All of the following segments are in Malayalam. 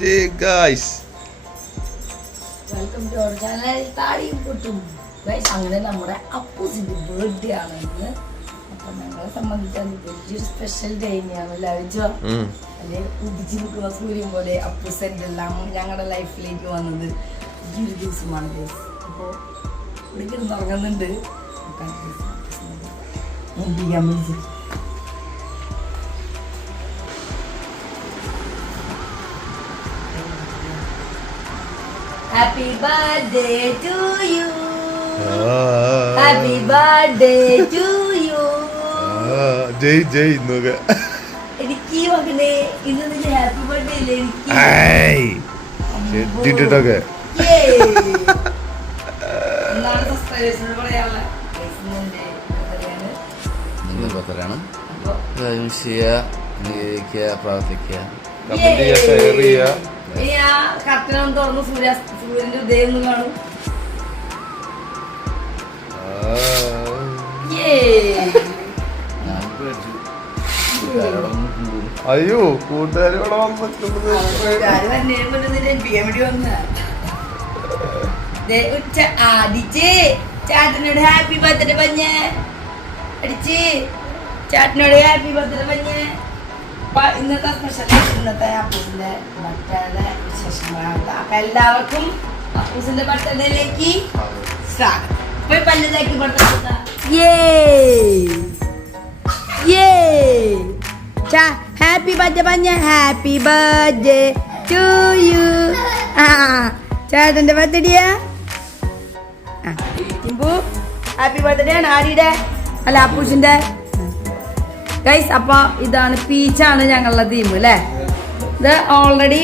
Birthday guys. Welcome to our channel താടിയും പൊട്ടും ഗൈസ്. അങ്ങനെ നമ്മുടെ അപ്പൂസിന്റെ ബർത്ത്ഡേ ആണ് ഇന്ന്. അപ്പം ഞങ്ങളെ സംബന്ധിച്ചാൽ വലിയൊരു സ്പെഷ്യൽ ഡേ തന്നെയാണ് ലഭിച്ചോ അല്ലെ. ഉദിച്ചു നിൽക്കുന്ന സൂര്യൻ പോലെ അപ്പൂസൻ്റെ എല്ലാം ഞങ്ങളുടെ ലൈഫിലേക്ക് വന്നത് ഈ ഒരു ദിവസമാണ് ഗൈസ്. അപ്പോൾ ഇവിടെ തുടങ്ങുന്നുണ്ട് മുമ്പിക്കാൻ വിളിച്ചിട്ട്. Happy birthday to you. Happy birthday to you. ജയ് ജയ് എന്നൊക്കെ എനിക്ക് മകനെ ഇന്ന് നിന്റെ ഹാപ്പി ബർത്ത്ഡേ അല്ലേ എനിക്ക് ഇട്ടിട്ടൊക്കെ. എന്താണ് സബ്സ്ക്രൈബേഴ്സിനോട് പറയാനുള്ളത്? പ്രാർത്ഥിക്കുക, കമന്റ് ചെയ്യുക, ഷെയർ ചെയ്യുക. ഇനി ആ കർട്ടനം തുറന്ന് സൂര്യന്റെ ഉദയം കാണും. അയ്യോ കൂട്ടുകാരോടെ ചാട്ടനോട് ഹാപ്പി ബർത്ത്ഡേ പഞ്ഞ അടിച്ച് ചാട്ടനോട് ഹാപ്പി ബർത്ത്ഡേ പഞ്ഞ. ഇന്നത്തെ സ്പെഷ്യൽ ഇന്നത്തെ അപ്പൂസിന്റെ ബർത്ത്ഡേ വിശേഷങ്ങളാണ്. അപ്പൊ എല്ലാവർക്കും അപ്പൂസിന്റെ ബർത്ത്ഡേയിലേക്ക് സ്വാഗതം. പോയി പല്ലതാക്കി ബർത്ത്ഡേ ഹാപ്പി ബർത്ത്ഡേ പഞ്ഞ. Happy birthday to you. ചേട്ടന്റെ ബർത്ത്ഡേയാ ഹാപ്പി ബർത്ത്ഡേ ആണ് ആടിയുടെ അല്ല അപ്പൂസിന്റെ ഗൈസ്. അപ്പൊ ഇതാണ് പീച്ചാണ് ഞങ്ങളുടെ തീം അല്ലേ. ഇത് ഓൾറെഡി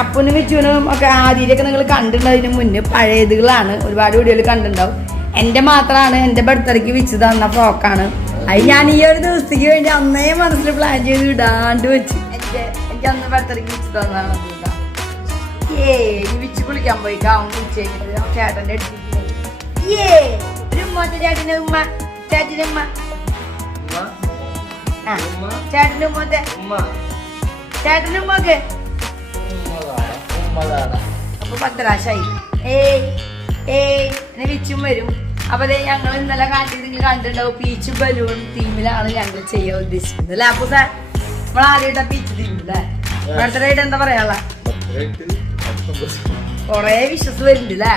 അപ്പനും വിച്ചുവിനും ഒക്കെ ആദ്യമൊക്കെ നിങ്ങൾ കണ്ടിട്ടുണ്ടതിന് മുന്നേ പഴയതുകളാണ്. ഒരുപാട് വീഡിയോയിൽ കണ്ടിട്ടുണ്ടാവും. എൻ്റെ മാത്രമാണ് എൻ്റെ ബർത്ത്ഡേക്ക് വിച്ചു തന്ന ഫ്രോക്കാണ്. അത് ഞാൻ ഈ ഒരു ദിവസത്തേക്ക് വേണ്ടി അന്നേ മനസ്സിൽ പ്ലാൻ ചെയ്ത് ഇടാണ്ട് വെച്ച് എനിക്ക് അന്ന് ബർത്ത്ഡേക്ക് വിച്ചു തന്നതാണ്. വിച്ച് കുളിക്കാൻ പോയി കാവും കുളിച്ച് ചേട്ടൻ്റെ അടുത്തേക്ക് ഒരു ഉമ്മ ചേട്ടൻ്റെ ഉമ്മ ചേട്ടൻ്റെ ഉമ്മ ചേട്ടൻ്റെ ഉമ്മത്തെ ചേട്ടൻ്റെ ഉമ്മക്ക് അപ്പൊ 10 പ്രാവശ്യമായി. വിച്ചും വരും. അപ്പൊ ഞങ്ങൾ ഇന്നലെ നിങ്ങൾ കണ്ടിട്ടുണ്ടാവും. പീച്ച് ബലൂൺ തീമിലാണ് ഞങ്ങൾ ചെയ്യാൻ ഉദ്ദേശിക്കുന്നത് അല്ലെ അപ്പൊ സാർ. നമ്മൾ ആദ്യമായിട്ടാ പീച്ച് തീമില്ലേ. ബർത്ത്ഡേ ആയിട്ട് എന്താ പറയാനുള്ള കൊറേ വിശ്വസ് വരുന്നുണ്ട് അല്ലേ.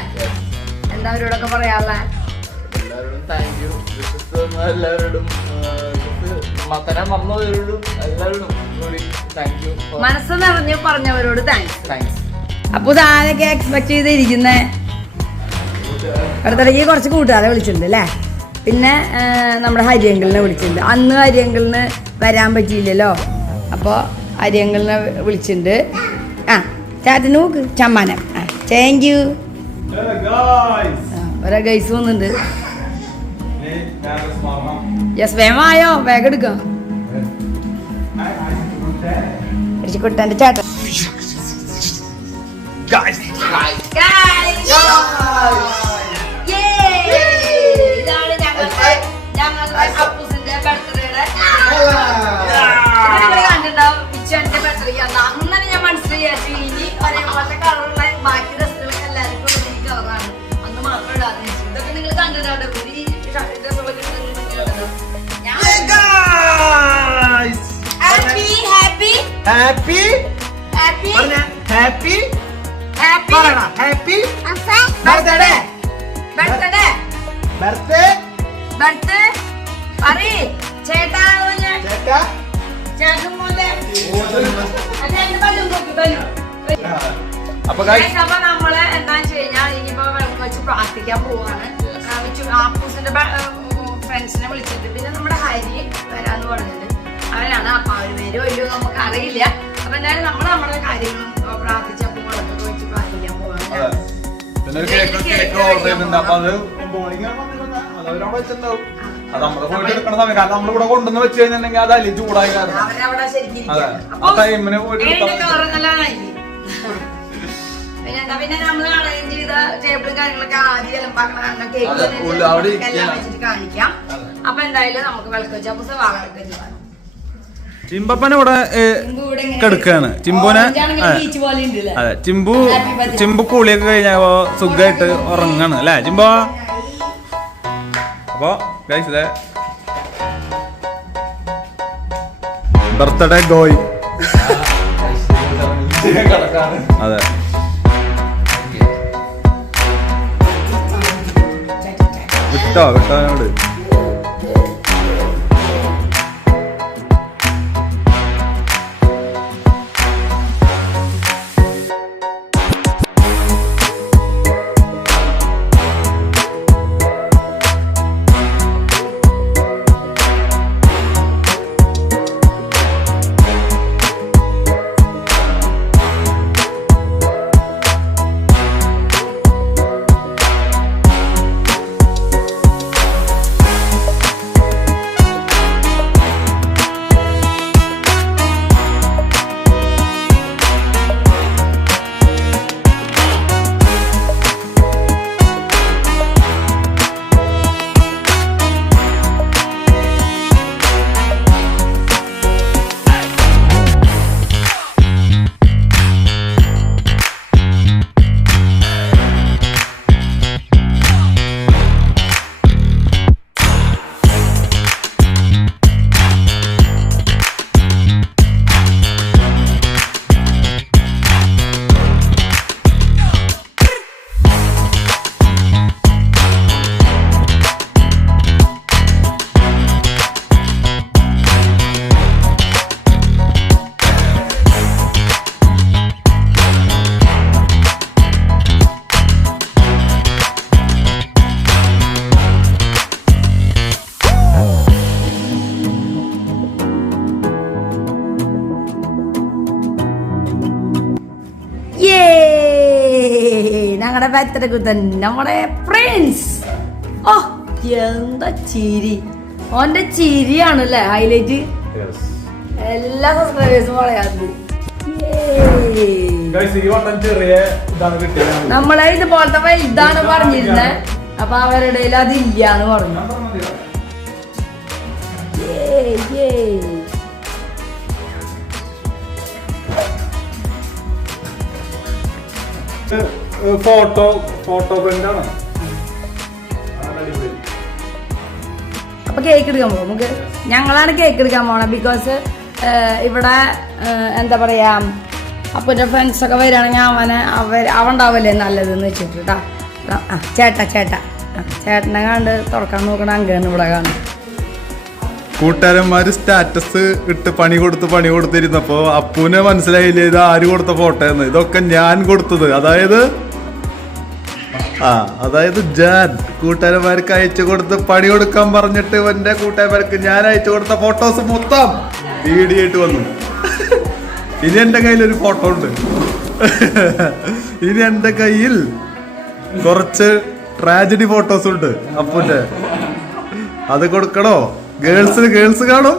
എന്താ അവരോടൊക്കെ പറയാനുള്ള മനസ്സ് നിറഞ്ഞ് പറഞ്ഞവരോട് താങ്ക്സ്. അപ്പൊ താനൊക്കെ എക്സ്പെക്ട് ചെയ്തിരിക്കുന്നേ അടുത്തിടയ്ക്ക് കുറച്ച് കൂട്ടുകാരെ വിളിച്ചിട്ടുണ്ട് അല്ലേ. പിന്നെ നമ്മുടെ ഹരിയങ്കിളിനെ വിളിച്ചിട്ടുണ്ട്. അന്ന് ഹരിയങ്കിളിന് വരാൻ പറ്റിയില്ലല്ലോ. അപ്പോൾ ഹരിയങ്കിളിനെ വിളിച്ചിട്ടുണ്ട്. ചേട്ടന് നോക്ക് ചമ്മാനം. Thank you. ഒരാ ഗൈസ് വന്നിട്ടുണ്ട്. യെസ് വേഗമായോ വേഗം എടുക്കാം. കുട്ടൻ്റെ ചേട്ടൻ ഇതാണ് ഞങ്ങളുടെ അപ്പൂസിന്റെ ബർത്ത്ഡേയുടെ കണ്ടിട്ടുണ്ടാവും. വിച്ചുവിന്റെ ബർത്ത്ഡേ അങ്ങനെ ഞാൻ മനസ്സിലാക്കി. ഇനി ഒരേപോലത്തെ കളറുള്ള ബാക്കി ഡ്രസ്സുകളൊക്കെ എല്ലാവർക്കും ഈ കളറാണ്. അന്ന് മാത്രം ഇടാതെ ഇതൊക്കെ നിങ്ങൾ കണ്ടിട്ടുണ്ടോ. അപ്പൊ നമ്മള് എന്താ വെച്ച് കഴിഞ്ഞാൽ ഇനിയിപ്പോ വെള്ളം വെച്ച് പ്രാർത്ഥിക്കാൻ പോവാണ്. ആപ്പൂസിന്റെ ഫ്രണ്ട്സിനെ വിളിച്ചിട്ട് പിന്നെ നമ്മുടെ ഹരി വരാന്ന് പറഞ്ഞിട്ട് അവരാണ്. അപ്പൊ അവര് വരുമോ ഇല്ലയോ നമുക്ക് അറിയില്ല. അപ്പൊ എന്തായാലും നമ്മൾ നമ്മുടെ കാര്യങ്ങളും പ്രാർത്ഥിച്ചപ്പോ വെള്ളത്തൊക്കെ വെച്ച് പ്രാർത്ഥിക്കാൻ പോവാണ്. നമ്മളിവിടെ കൊണ്ടുവന്ന് വെച്ച് കഴിഞ്ഞിട്ടുണ്ടെങ്കിൽ അത് അല്ലി ചൂടായി കാരണം അവരവിടെ ശരിക്കും പിന്നെ നമ്മൾ അറേഞ്ച് ചെയ്ത ടേബിളും കാര്യങ്ങളൊക്കെ ആദ്യം എല്ലാം കേക്ക് കാണിക്കാം. അപ്പൊ എന്തായാലും നമുക്ക് വിളക്ക് വെച്ചാൽ വാളൊക്കെ ചെയ്യാം. ചിമ്പപ്പന ഇവിടെ കിടക്കാണ്. ചിമ്പുനെ അതെ ചിമ്പു കൂളിയൊക്കെ കഴിഞ്ഞപ്പോ സുഖമായിട്ട് ഉറങ്ങാണ് അല്ലേ ചിമ്പോ? അപ്പൊ ഇതേ ബർത്ത്ഡേ ഗോയ്. അതെ വിട്ടോനോട് ഞങ്ങളുടെ ബർത്ത്ഡേ കുത്തൻ നമ്മുടെ പ്രിൻസ്. ഓ എന്താ ചിരി, ഓന്റെ ചിരിയാണല്ലേ ഹൈലൈറ്റ്. എല്ലാ സബ്സ്ക്രൈബേഴ്സും പറയാറുണ്ട്. നമ്മളെ ഇതുപോലത്തെ വലുതാണ് പറഞ്ഞിരുന്നേ, അപ്പൊ അവരുടെ അതില്ലാന്ന് പറഞ്ഞു. ഫോട്ടോ പ്രിന്റാണ്. അപ്പൊ കേക്ക് എടുക്കാൻ പോകും നമുക്ക്. ഞങ്ങളാണ് കേക്ക് എടുക്കാൻ പോണേ. ബിക്കോസ് ഇവിടെ എന്താ പറയാ, അപ്പൻ്റെ ഫ്രണ്ട്സൊക്കെ വരികയാണെങ്കിൽ അവണ്ടാവല്ലേ നല്ലതെന്ന് വെച്ചിട്ട് കേട്ടാ. ചേട്ടനെ കണ്ട് തുറക്കാൻ നോക്കണ അങ്കാണ് ഇവിടെ കാണും. കൂട്ടുകാരന്മാര് സ്റ്റാറ്റസ് ഇട്ട് പണി കൊടുത്തിരുന്നപ്പോ അപ്പൂനെ മനസ്സിലായില്ലേ ഇത് ആര് കൊടുത്ത ഫോട്ടോ എന്ന്. ഇതൊക്കെ ഞാൻ കൊടുത്തത്. അതായത് ഞാൻ കൂട്ടുകാരന്മാർക്ക് അയച്ചു കൊടുത്ത് പണി കൊടുക്കാൻ പറഞ്ഞിട്ട് എന്റെ കൂട്ടുകാരന്മാർക്ക് ഞാൻ അയച്ചു കൊടുത്ത ഫോട്ടോസ് മൊത്തം വീഡിയോ ആയിട്ട് വന്നു. ഇനി എന്റെ കയ്യിൽ ഒരു ഫോട്ടോ ഉണ്ട്. ഇനി എന്റെ കയ്യിൽ കുറച്ച് ട്രാജഡി ഫോട്ടോസ് ഉണ്ട് അപ്പൂന്റെ. അത് കൊടുക്കണോ? ഗേൾസ് കാണും.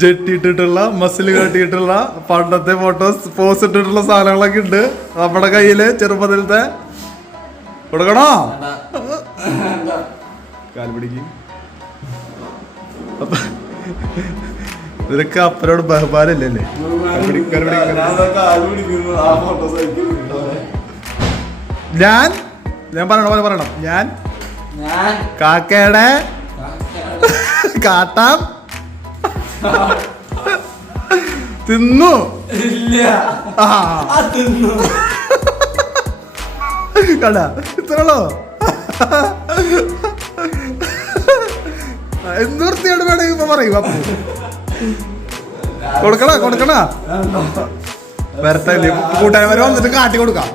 ജെട്ടിട്ടിട്ടുള്ള മസിൽ കാട്ടിയിട്ടുള്ള പണ്ടത്തെ ഫോട്ടോസ് പോസ് ഇട്ടിട്ടുള്ള സാധനങ്ങളൊക്കെ ഉണ്ട് നമ്മുടെ കയ്യില്. ചെറുപ്പത്തിലത്തെ കൊടുക്കണോ? കാൽപിടിക്കും. ഇതൊക്കെ അപ്പനോട് ബഹുമാനല്ലേ? ഞാൻ പറയണ പോലെ പറയണം. ഞാൻ കാക്കയുടെ കാട്ടാം തിന്നു. കണ്ട ഇത്രയുള്ളോ? എന്ത് വൃത്തിയോട് വേണമെങ്കിൽ ഇപ്പൊ പറയും. അപ്പൊ കൊടുക്കണ വരട്ടെ. കൂട്ടുകാരന്മാര് വന്നിട്ട് കാട്ടി കൊടുക്കാം.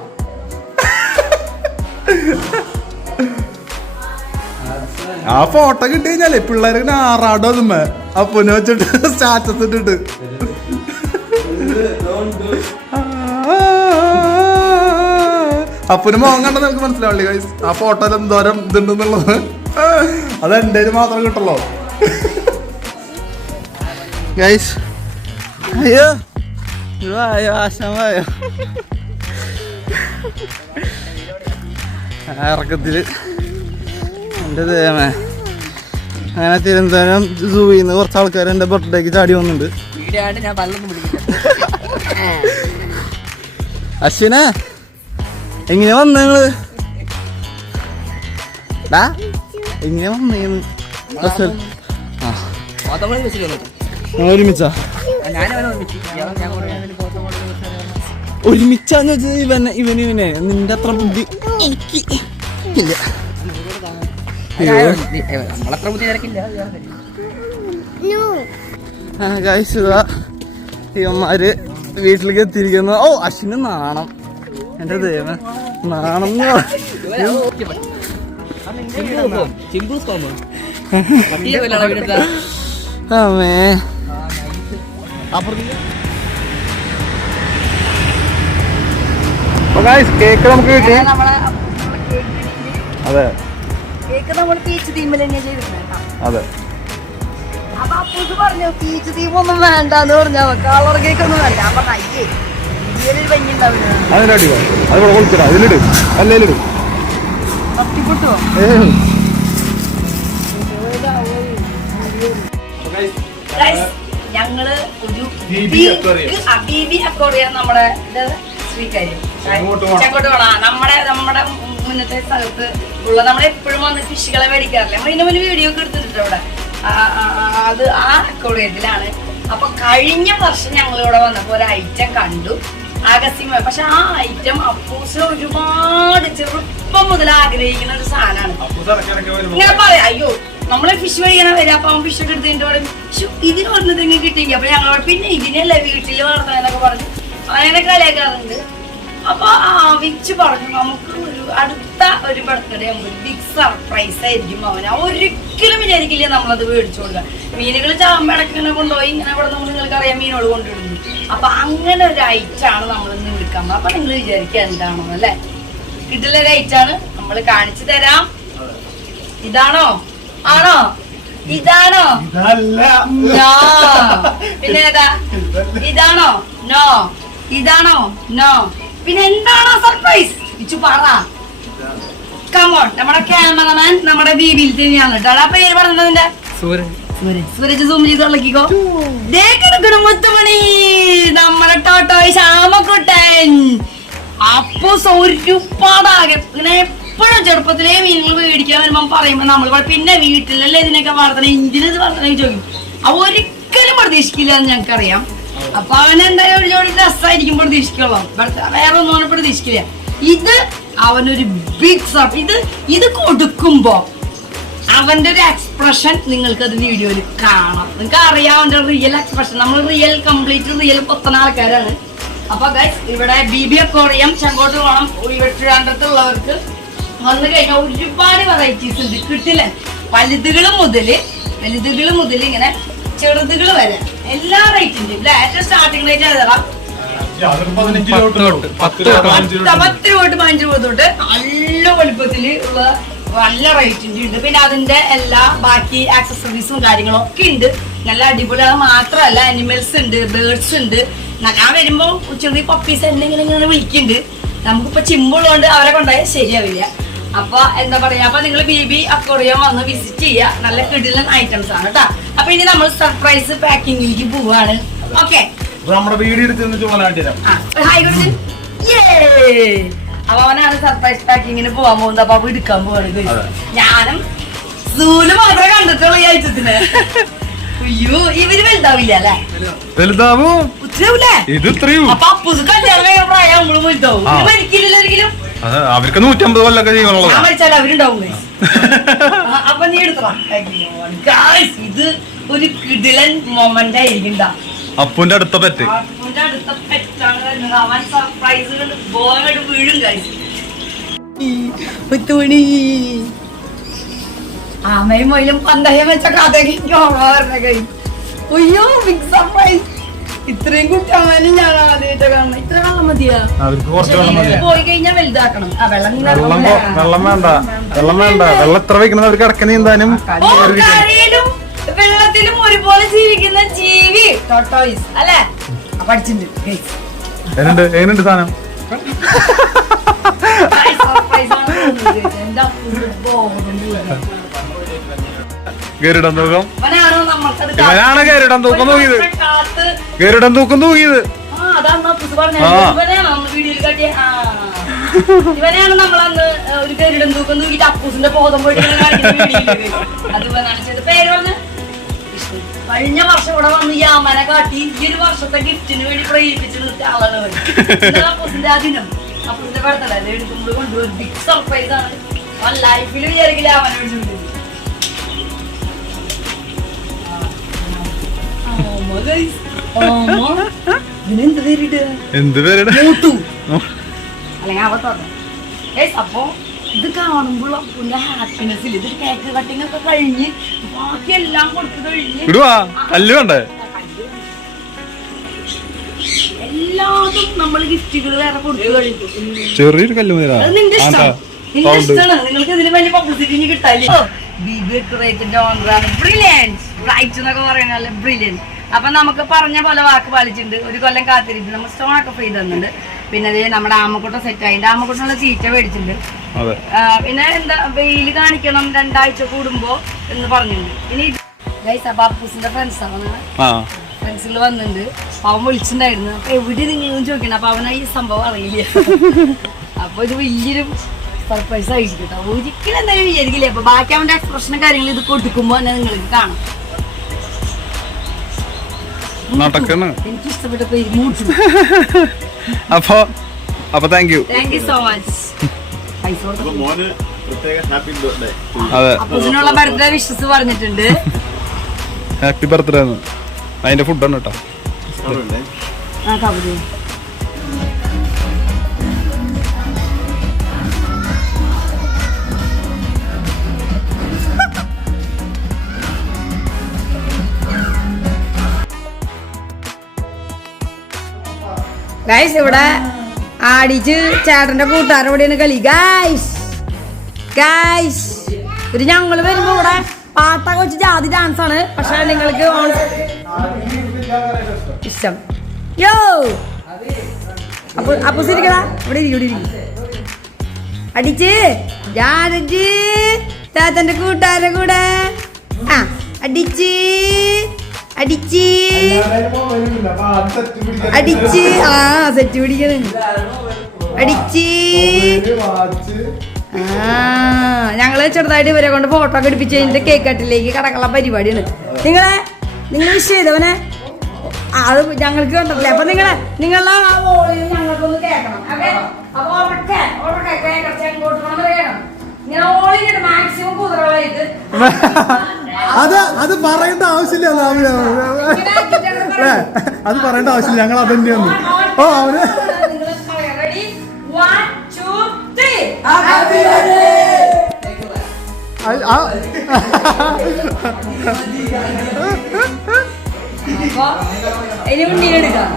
ആ ഫോട്ടോ കിട്ടി കഴിഞ്ഞാലേ പിള്ളേർക്ക് ആറാടോ അതുമ്മ അപ്പനെ വെച്ചിട്ട് സ്റ്റാറ്റസ് ഇട്ടിട്ട്. അപ്പന് മോഹം കണ്ടെന്ന് എനിക്ക് മനസ്സിലാവില്ലേ ഗൈസ്? ആ ഫോട്ടോയിൽ എന്തോരം ഇതുണ്ടെന്നുള്ളത് അത് എൻ്റെ മാത്രം കിട്ടുള്ളൂ ഗൈസ്. അയ്യോ വായോ ആശാൻ വായോ. ഇറക്കത്തില് എൻ്റെ ദേമേ. അങ്ങനെ തിരുവനന്തപുരം സൂയിൽ നിന്ന് കുറച്ച് ആൾക്കാർ എൻ്റെ ബർത്ത്ഡേക്ക് ചാടി വന്നിട്ടുണ്ട്. അശ്വിനെ എങ്ങനെ വന്നു നിങ്ങള്? എങ്ങനെ വന്നേന്ന്? ഒരുമിച്ചാ ഒരുമിച്ചാന്ന് വെച്ചത് ഇവനെ നിന്റെ അത്ര ബുദ്ധി എനിക്ക് ഇല്ല. ഇവന്മാര് വീട്ടിലേക്ക് എത്തിയിരിക്കുന്നു. ഓ അശ്വിന് നാണം. എന്റെ ദൈവം നാണം. അമ്മേ കേക്ക് നമുക്ക് കിട്ടി. അതെ കേക്ക് നമ്മൾ പീച്ച് തീമിൽ തന്നെ ചെയ്തിട്ടുണ്ട്. അതെ അപ്പൊ അപ്പൂസ് പറഞ്ഞു പീച്ച് തീം ഒന്നും വേണ്ടെന്ന് പറഞ്ഞു. കളർ കേക്ക് ഒന്നും വേണ്ട. ഞാൻ പറഞ്ഞു അയ്യേ ഇതിലൊരു ഭംഗി ഉണ്ടാവില്ല. അതിനടി അത് കൊടുത്തിടാ. അതിലിടും അല്ലേലിടും. തട്ടിപ്പൊട്ടുവോ? ഞങ്ങള് ഒരു ബീബി അക്വേറിയം നമ്മുടെ ശ്രീകാര്യം ചെങ്കോട്ട് വേണം. നമ്മുടെ മുന്നത്തെ സ്ഥലത്ത് ഉള്ള നമ്മളെപ്പോഴും വന്ന് ഫിഷുകളെ മേടിക്കാറില്ല. നമ്മൾ ഇതിന് മുന്നേ വീഡിയോ ഒക്കെ എടുത്തിട്ടുണ്ട് അവിടെ. അത് ആ അക്വേറിയത്തിലാണ്. അപ്പൊ കഴിഞ്ഞ വർഷം ഞങ്ങൾ ഇവിടെ വന്നപ്പോ ഒരു ഐറ്റം കണ്ടു ആകസ്മികമായി. പക്ഷെ ആ ഐറ്റം അപ്പൂസിന് ഒരുപാട് ചെറുപ്പം മുതൽ ആഗ്രഹിക്കുന്ന ഒരു സാധനമാണ്. ഇങ്ങനെ പറയാം അയ്യോ നമ്മളെ ഫിഷ് മേടിക്കാനാ വരിക. അപ്പൊ അവൻ ഫിഷ് ഒക്കെ എടുത്തതിന്റെ കൂടെ ഇതിന് വന്നതെങ്കിൽ കിട്ടിയെങ്കിൽ അപ്പൊ ഞങ്ങൾ പിന്നെ ഇതിനല്ല വീട്ടിൽ വളർത്താനൊക്കെ പറഞ്ഞു അങ്ങനെ കളിയാക്കാറുണ്ട്. അപ്പൊ വിച്ച് പറഞ്ഞു നമുക്ക് ഒരു അടുത്ത ഒരു ബർത്ത്ഡേ നമുക്ക് ഒരു ബിഗ് സർപ്രൈസ് ആയിരിക്കും അവന്. ഒരിക്കലും വിചാരിക്കില്ല നമ്മളത് മേടിച്ചു കൊടുക്കുക. മീനുകൾ ചാമ്പടക്കിങ്ങനെ കൊണ്ടുപോയി ഇങ്ങനെ ഇവിടെ നമ്മൾ നിങ്ങൾക്ക് അറിയാം മീനുകൾ കൊണ്ടിടുന്നു. അപ്പൊ അങ്ങനെ ഒരു ഐറ്റാണ് നമ്മൾ ഇന്ന് എടുക്കാൻ. അപ്പൊ നിങ്ങൾ വിചാരിക്കുക എന്താണോ അല്ലെ? കിട്ടുള്ള ഒരു ഐറ്റാണ് നമ്മൾ കാണിച്ചു തരാം. ഇതാണോ? ആണോ? ഇതാണോ? പിന്നെ ഏതാ? ഇതാണോ? നോ. ഇതാണോ? നോ. പിന്നെ എന്താണോ സർപ്രൈസ്? ഇച്ചു പറ. കമോൺ. നമ്മുടെ ക്യാമറമാൻ നമ്മുടെ ബീബിയിൽ തന്നെയാണ് കേട്ടോ. ആ പേര് പറഞ്ഞതിന്റെ സൂരജ് സൂം ചെയ്ത് കളിക്കോ. മുത്തുമണി നമ്മുടെ ടോട്ടോയ് ശ്യാമക്കുട്ടൻ. അപ്പൊ ഒരുപാടാകെ ഇങ്ങനെ എപ്പോഴും ചെറുപ്പത്തിലേ മീനുകൾ മേടിക്കാൻ വരുമ്പോ പറയുമ്പോ നമ്മൾ പിന്നെ വീട്ടിലല്ലേ ഇതിനൊക്കെ വളർത്തണം ഇന്ത്യയിൽ വളർത്തണേ ചോദിക്കും. അവ ഒരിക്കലും പ്രതീക്ഷിക്കില്ല എന്ന് ഞങ്ങൾക്കറിയാം. അപ്പൊ അവനെന്തായാലും ഒരു ജോഡി രസമായിരിക്കും പ്രതീക്ഷിക്കുള്ളൂ. വേറെ ഒന്നും അവനെ പ്രതീക്ഷിക്കില്ല. ഇത് അവനൊരു ബിഗ് സപ്പ്. ഇത് കൊടുക്കുമ്പോ അവന്റെ ഒരു എക്സ്പ്രഷൻ നിങ്ങൾക്ക് അത് വീഡിയോയിൽ കാണാം. നിങ്ങൾക്ക് അറിയാം അവന്റെ റിയൽ എക്സ്പ്രഷൻ. നമ്മൾ റിയൽ പൊത്തന ആൾക്കാരാണ്. അപ്പൊ ഗൈസ് ഇവിടെ ബീബി അക്വേറിയം ചെങ്കോട്ട് പോകണം. ട്രിവാൻഡ്രത്തുള്ളവർക്ക് വന്നു കഴിഞ്ഞാൽ ഒരുപാട് വെറൈറ്റീസ് ഉണ്ട്. കിട്ടില്ല വലുതുകള് മുതല് ഇങ്ങനെ ചെറുതുകൾ വരെ എല്ലാ റേറ്റിന്റെ ഏറ്റവും സ്റ്റാർട്ടിംഗ് റേറ്റ് ഏതാ? 10 തൊട്ട് 15 രൂപ തൊട്ട് നല്ല വലുപ്പത്തില് ഉള്ള നല്ല റേറ്റിന്റെ ഉണ്ട്. പിന്നെ അതിന്റെ എല്ലാ ബാക്കി ആക്സസറീസും കാര്യങ്ങളും ഒക്കെ ഉണ്ട്. നല്ല അടിപൊളി. അത് മാത്രമല്ല അനിമൽസ് ഉണ്ട്, ബേർഡ്സ് ഉണ്ട്. ഞാൻ വരുമ്പോ ചെറിയ പപ്പീസ് എന്തെങ്കിലും ഇങ്ങനെ വിളിക്കുന്നുണ്ട്. നമുക്കിപ്പോ ചിമ്പുള്ളതുകൊണ്ട് അവരെ കൊണ്ടുപോയാൽ ശരിയാവില്ല. അപ്പൊ എന്താ പറയാ, അപ്പൊ നിങ്ങൾ ബീബി അക്വേറിയം വന്ന് വിസിറ്റ് ചെയ്യുക. നല്ല കിടിലൻ ഐറ്റംസ് ആണ് കേട്ടോ. അപ്പൊ ഇനി നമ്മൾ സർപ്രൈസ് പാക്കിങ്ങിലേക്ക് പോവാണ്. ഓക്കെ, നമ്മുടെ വീഡിയോ എടുത്ത് ഹായ് ഗുഡ്. അപ്പൊ അവനാണ് സർപ്രൈസ് പാക്കിങ്ങിന് പോവാൻ പോകുന്നത്. അപ്പൊ അവ എടുക്കാൻ പോവാണ്. ഞാനും സൂല് മാത്രമേ കണ്ടിട്ടുള്ളൂ ഈ ഐറ്റത്തിന്. അയ്യോ ഇവര് വലുതാവില്ല അല്ലെ? വലുതാവൂ. അപ്പൊ അപ്പൂസ് കല്യാണം പ്രായം നമ്മള് വലുതാവും. മരിക്കില്ലല്ലോ ഒരിക്കലും. അവർക്ക് 150 കൊല്ലൊക്കെ ചെയ്യണല്ലോ. ഞാൻ മരിച്ചാൽ അവരുണ്ടാവും. അപ്പൊ നീ എടുത്തോ. ഇത് ഒരു കിടിലൻ മൊമെന്റ് ആയിരിക്കും. അപ്പൂന്റെ അടുത്ത പെറ്റ്. അപ്പൂന്റെ അടുത്ത പെറ്റാണ്. അവൻ സർപ്രൈസുകൾ ബോങ്ങട് വീഴും. മുത്തുമണി ആമയും മൊയിലും പന്തയം വെച്ച കഥയ്ക്ക് അയ്യോ ബിഗ് സർപ്രൈസ്. ഇത്രയും കുട്ടിയമ്മേനും ഞാൻ ആദ്യമായിട്ട് കാണണം. ഇത്ര വെള്ളം മതിയാ? പോയി കഴിഞ്ഞാൽ വലുതാക്കണം. വെള്ളം വേണ്ട. വെള്ളം എത്ര വയ്ക്കുന്നത് അവർക്ക് കിടക്കുന്ന നീന്താനും വെള്ളത്തിലും ഒരുപോലെ ജീവിക്കുന്ന ജീവി ടോട്ടോയ്സ് അല്ലെ? അപ്പൊ അടിച്ചിട്ടുണ്ട് guys. എങ്ങനെയുണ്ട് സാധനം? Surprise ആണ് തോന്നുന്നത് guys. എന്താ ഗരുഡൻ തൂക്കം ഇവനാണോ നമ്മൾക്കത് ഇവനാണ് ഗരുഡൻ തൂക്കം തൂക്കിയത്. ഗരുഡൻ തൂക്കം തൂക്കിയത് ഇവനെയാണ് നമ്മളന്ന് ഒരു ഗരുഡൻ തൂക്കം തൂക്കിട്ട് അപ്പൂസിന്റെ ബോധം പോയിട്ട് അത് ഇവനാണ് ചെയ്ത്. പേര് പറഞ്ഞ് കഴിഞ്ഞ വർഷം ഇവിടെ വന്ന് യാമനെ കാട്ടി ഈ ഒരു വർഷത്തെ ഗിഫ്റ്റിന് വേണ്ടി പ്രേരിപ്പിച്ച് നിർത്തിയ ആളാണ് അപ്പൂസിന്റെ ആ ദിനം അപ്പൂസിന്റെ ബർത്ത്ഡേ എടുക്കുമ്പോൾ കൊണ്ടുപോയി ബിഗ് സർപ്രൈസ് ആണ്. ആ ലൈഫിൽ വിചാരിക്കില്ല യാമനെ വിളിച്ചിട്ടുണ്ട്. എന്ത് പേരുടെ അല്ലെങ്കിൽ അപ്പൊ ഇത് കാണുമ്പോൾ അപ്പൂന്റെ ഹാപ്പിനെസ്സിൽ ഇത് കേക്ക് കട്ടിങ് ഒക്കെ കഴിഞ്ഞ് ബാക്കി എല്ലാം കൊടുത്തു കഴിഞ്ഞ് ഇടുവാ കല്ല് വേണ്ടേ? എല്ലാതും നമ്മൾ ഗിഫ്റ്റുകൾ വേറെ കൊടുത്തു കഴിഞ്ഞു. ചെറിയൊരു കല്ല് മതി. അത് നിന്റെ ഇഷ്ടമാണ്, നിന്റെ ഇഷ്ടമാണ്. നിങ്ങൾക്ക് ഇതിന് വലിയ പബ്ലിസിറ്റി കിട്ടാല്ലേ. ബ്രൈറ്റ് എന്നൊക്കെ പറയുന്നല്ലേ ബ്രില്യൻറ്റ്. അപ്പൊ നമുക്ക് പറഞ്ഞ പോലെ വാക്ക് പാലിച്ചിട്ടുണ്ട്. ഒരു കൊല്ലം കാത്തിരിക്കും. നമ്മൾ സ്റ്റോൺ ഒക്കെ ഫ്രീ തന്നിട്ടുണ്ട്. പിന്നെ അതേ നമ്മുടെ ആമക്കൂട്ടം സെറ്റ് ആയിട്ട് ആമക്കൂട്ടുള്ള ചീറ്റ മേടിച്ചിട്ടുണ്ട്. പിന്നെ എന്താ വെയിൽ കാണിക്കണം 2 ആഴ്ച കൂടുമ്പോ എന്ന് പറഞ്ഞിട്ടുണ്ട്. ഇനി അപ്പൊ അപ്പൂസിന്റെ ഫ്രണ്ട്സിൽ വന്നിട്ടുണ്ട്. അവൻ വിളിച്ചിട്ടുണ്ടായിരുന്നു. അപ്പൊ എവിടെ നിങ്ങളും ചോദിക്കണം. അപ്പൊ അവന് ഈ സംഭവം അറിയില്ല. അപ്പൊ ഇത് വലിയൊരു സർപ്രൈസ് ആയിരിക്കും കേട്ടോ. ഒരിക്കലും എന്തായാലും വിചാരിക്കില്ലേ. അപ്പൊ ബാക്കി അവന്റെ എക്സ്പ്രഷനും കാര്യങ്ങളും ഇത് കൊടുക്കുമ്പോ തന്നെ നിങ്ങൾക്ക് കാണാം. എനിക്ക് ഇഷ്ടപ്പെട്ടപ്പോ അപ്പൊ താങ്ക് യു സോ മച്ച്. അപ്പൂസിനുള്ള ബർത്ത്ഡേ വിഷസ് പറഞ്ഞിട്ടുണ്ട്. Happy birthday. അതിന്റെ ഫുഡാണ് കേട്ടോ. ആ കബഡി ഗൈസ് ഇവിടെ ആടിച്ച് ചേട്ടന്റെ കൂട്ടുകാരുടെ കൂടെയാണ് കളി. ഗൈസ് ഗൈസ് ഒരു ഞങ്ങള് വരുമ്പോ ഇവിടെ പാട്ടൊക്കെ വെച്ച് ജാതി ഡാൻസ് ആണ്. പക്ഷെ നിങ്ങൾക്ക് ഇഷ്ടം യോ അപ്പൊ ശരിക്കടാ ഇവിടെ ഇരിക്കും. അടിച്ച് ജാതി ചേട്ടന്റെ കൂട്ടുകാരുടെ കൂടെ ആ അടിച്ച് അടിച്ച് അടിച്ച് ആ സെറ്റ് പിടിക്കണ് അടിച്ച്. ആ ഞങ്ങള് ചെറുതായിട്ട് ഇവരെ കൊണ്ട് ഫോട്ടോ ഒക്കെ എടുപ്പിച്ച് കഴിഞ്ഞിട്ട് കേക്ക് കട്ടിലേക്ക് കടക്കുള്ള പരിപാടിയാണ്. നിങ്ങൾ വിഷ് ചെയ്തവനെ അത് ഞങ്ങൾക്ക് കണ്ടിട്ടില്ല. അപ്പൊ നിങ്ങളുടെ ആ വോളിയം ഞങ്ങൾക്കൊന്ന് കേൾക്കണം. അപ്പൊ ഇങ്ങനെ ഓളിങ്ങിട്ട് മാക്സിമം കുതിരകളായിട്ട് അത് പറയേണ്ട ആവശ്യമില്ല. അത് പറയേണ്ട ആവശ്യമില്ല. ഞങ്ങൾ അതന്നെയാണ്. ഓ അവര് ഇനി മുന്നിലെടുക്കാം.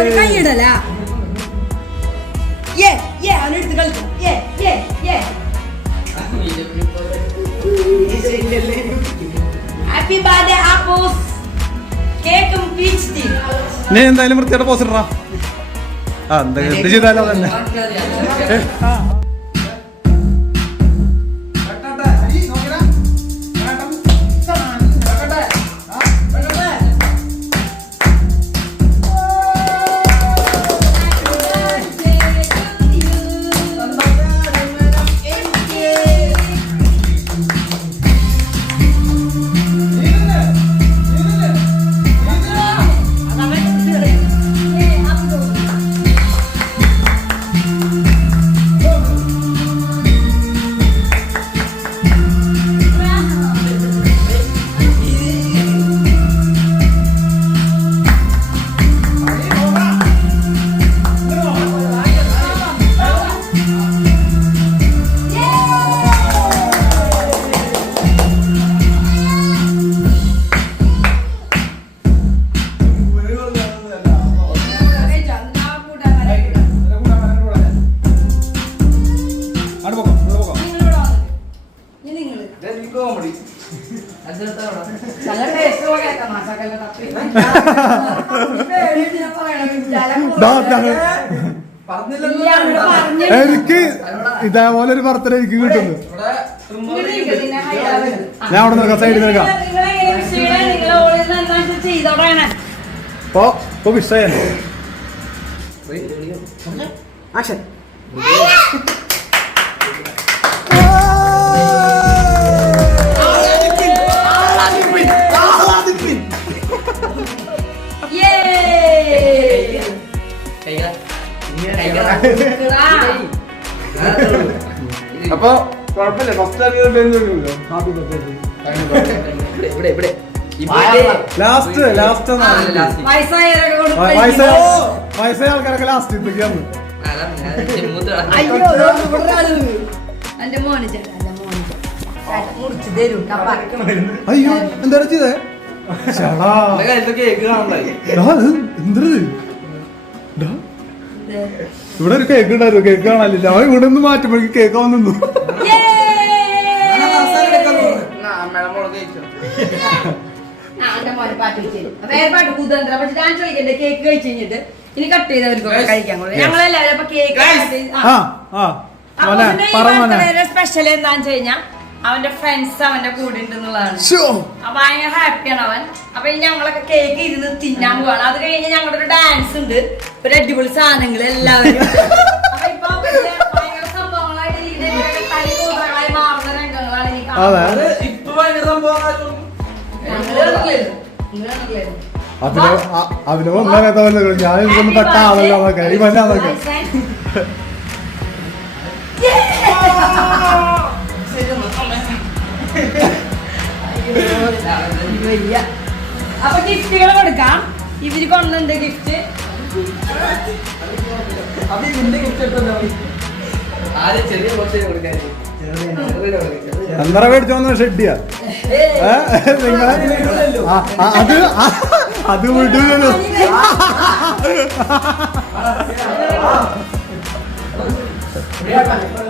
ഒരു കൈയിടല അവനെടുത്ത് കളിക്കാം. Happy birthday Appoos. കേക്കും പീച്ച് ടീ. നീ എന്തായാലും വൃത്തിയുടെ പോസിറ്ററാ. എന്ത് ചെയ്താലോ തന്നെ. നല്ല ടേസ്റ്റ് പോലെ കേൾക്കാം മസാല തപ്പി എനിക്ക് ഇതേപോലെ ഒരു ബർത്ത്ഡേ എനിക്ക് കിട്ടുന്നു. ഞാൻ അവിടെ നിൽക്കാം, സൈഡിൽ നിൽക്കാം. ഇപ്പൊ വിഷയം അപ്പൊ കുഴപ്പമില്ല. ഫസ്റ്റ് ലാസ്റ്റ് വയസ്സായ ആൾക്കാരൊക്കെ ലാസ്റ്റ് ഇതൊക്കെയാണ്. എന്റെ മോന് ചേട്ടാ മുറിച്ച് തരും അയ്യോ എന്താ ചെയ്തേ? എന്തത് ഇവിടെ ഒരു കേക്ക് ഉണ്ടായിരുന്നു, കേക്ക് കാണാനില്ല. അവൻ ഇവിടെ നിന്ന് മാറ്റുമ്പോഴേക്ക് കേക്ക് വന്നു. കേക്ക് കഴിച്ചു കഴിഞ്ഞിട്ട് ഇനി കട്ട് ചെയ്തവർക്കൊക്കെ കഴിക്കാൻ ഞങ്ങളെല്ലാവരും സ്പെഷ്യൽ എന്താന്ന് വെച്ച് കഴിഞ്ഞാൽ അവന്റെ ഫ്രണ്ട്സ് അവന്റെ കൂടെ ഉണ്ടെന്നുള്ളതാണ്. ഭയങ്കര ഹാപ്പിയാണ് അവൻ. അപ്പൊ ഞങ്ങളൊക്കെ കേക്ക് ഇരുന്ന് തിന്നാൻ പോവാണ്. അത് കഴിഞ്ഞ് ഞങ്ങളുടെ ഒരു ഡാൻസ് ഉണ്ട്, ഒരു അടിപൊളി സാധനങ്ങൾ എല്ലാവരും. അപ്പൊ ഇപ്പൊ ഭയങ്കര സംഭവങ്ങളായിട്ട് തനി കൂതകളായി മാറുന്ന രംഗങ്ങളാണ് ഇനി കാണുന്നത്. അതിന് ഒന്നറിയാത്ത ഞാൻ ഇതൊന്നും പെട്ട ആളല്ലോ കരി വല്ലാതൊക്കെ. അപ്പൊ ഗിഫ്റ്റുകൾ കൊടുക്കാം. ഇവര് കൊണ്ടുണ്ട് ഗിഫ്റ്റ്. എന്താ മേടിച്ചോന്ന് ഷെഡിയാ അത് അത് വിടൂലല്ലോ.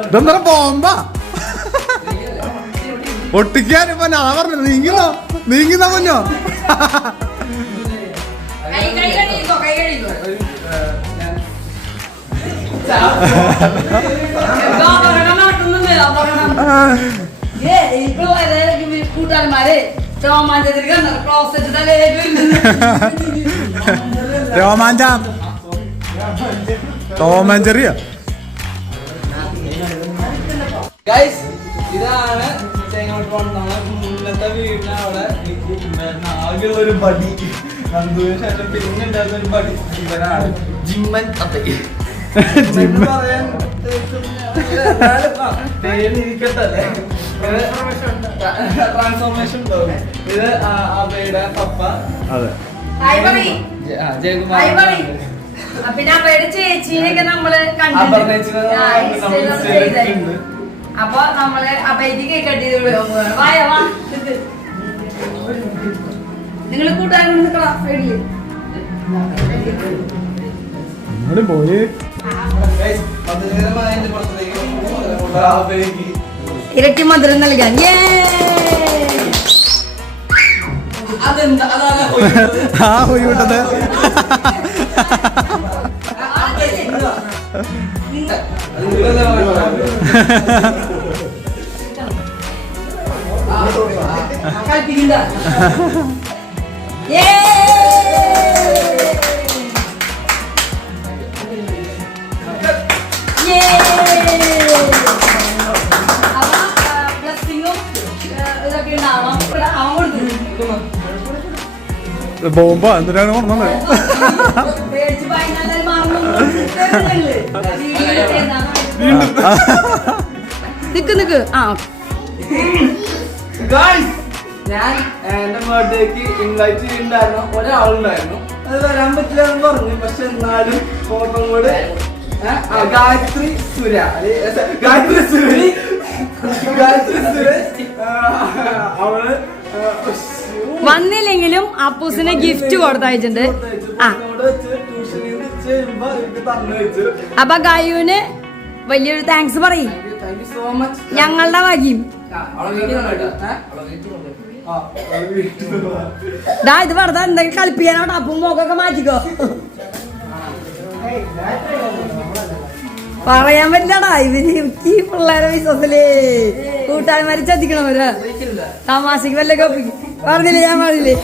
ഇതെന്താ ബോംബാ ഒട്ടിക്കാനിപ്പോ ഞാൻ പറഞ്ഞു നീങ്ങുന്ന മുന്നോ. കൂട്ടാന്മാരെ ടോമാഞ്ചെറിയ ഇതാണ് മുന്നത്തെ വീടിന് അവിടെ ആകെയുള്ളൊരു ബടി. നന്ദുവിന് ശേഷം പിന്നെ ഉണ്ടായിരുന്ന ഒരു ബടി ഇവനാണ് ജിമ്മൻ. പറയാൻ പേരിക്കട്ടല്ലേ, ട്രാൻസ്ഫോർമേഷൻ ഉണ്ടാവും. ഇത് അബയുടെ പപ്പ ജയകുമാർ. പിന്നെ അവരുടെ ചേച്ചീനൊക്കെ നമ്മള് കണ്ടിട്ടുണ്ട്. അപ്പൊ നമ്മള് അബൈക്ക് കേക്ക് കട്ട് ചെയ്ത് നിങ്ങള് കൂട്ടുകാരൻ പോയി ഇരട്ടി മധുരം നൽകാൻ. ആ പോയി വിട്ടത് കളിപ്പിക്കണ്ട. ബ്ലസ്സിങ്ങും ഇതൊക്കെ ഉണ്ടാവണം. അവൻ കൊടുത്തു പോകുമ്പോ എന്തിനാണ് കൊണ്ടത്? നിക്ക് ആ ഞാൻ എന്റെ ബർത്ത്ഡേക്ക് ഇൻവൈറ്റ് ചെയ്തിട്ടുണ്ടായിരുന്നു. ഒരാളുണ്ടായിരുന്നു, അത് വരാൻ പറ്റില്ല എന്ന് പറഞ്ഞു. പക്ഷെ എന്നാലും ഫോട്ടോ കൂടെ ഗായത്രി സുര അവള് വന്നില്ലെങ്കിലും അപ്പൂസിന് ഗിഫ്റ്റ് കൊടുത്തയച്ചിട്ടുണ്ട്. അപ്പൊ ഗായുവിന് വലിയൊരു താങ്ക്സ് പറയും. ഞങ്ങളുടെ വകയും ഇത് വെറുതെ എന്തെങ്കിലും കളിപ്പിക്കാനോട്ട് അപ്പും മോക്കൊക്കെ മാറ്റിക്കോ. പറയാൻ പറ്റില്ലടാ ഇവര് ഈ പിള്ളേരെ വിശ്വസിലേ കൂട്ടാന്മാര് ചതിക്കണവര് തമാശക്ക് വല്ല കോപ്പിക്ക് പറഞ്ഞില്ലേ ഞാൻ പറഞ്ഞില്ലേ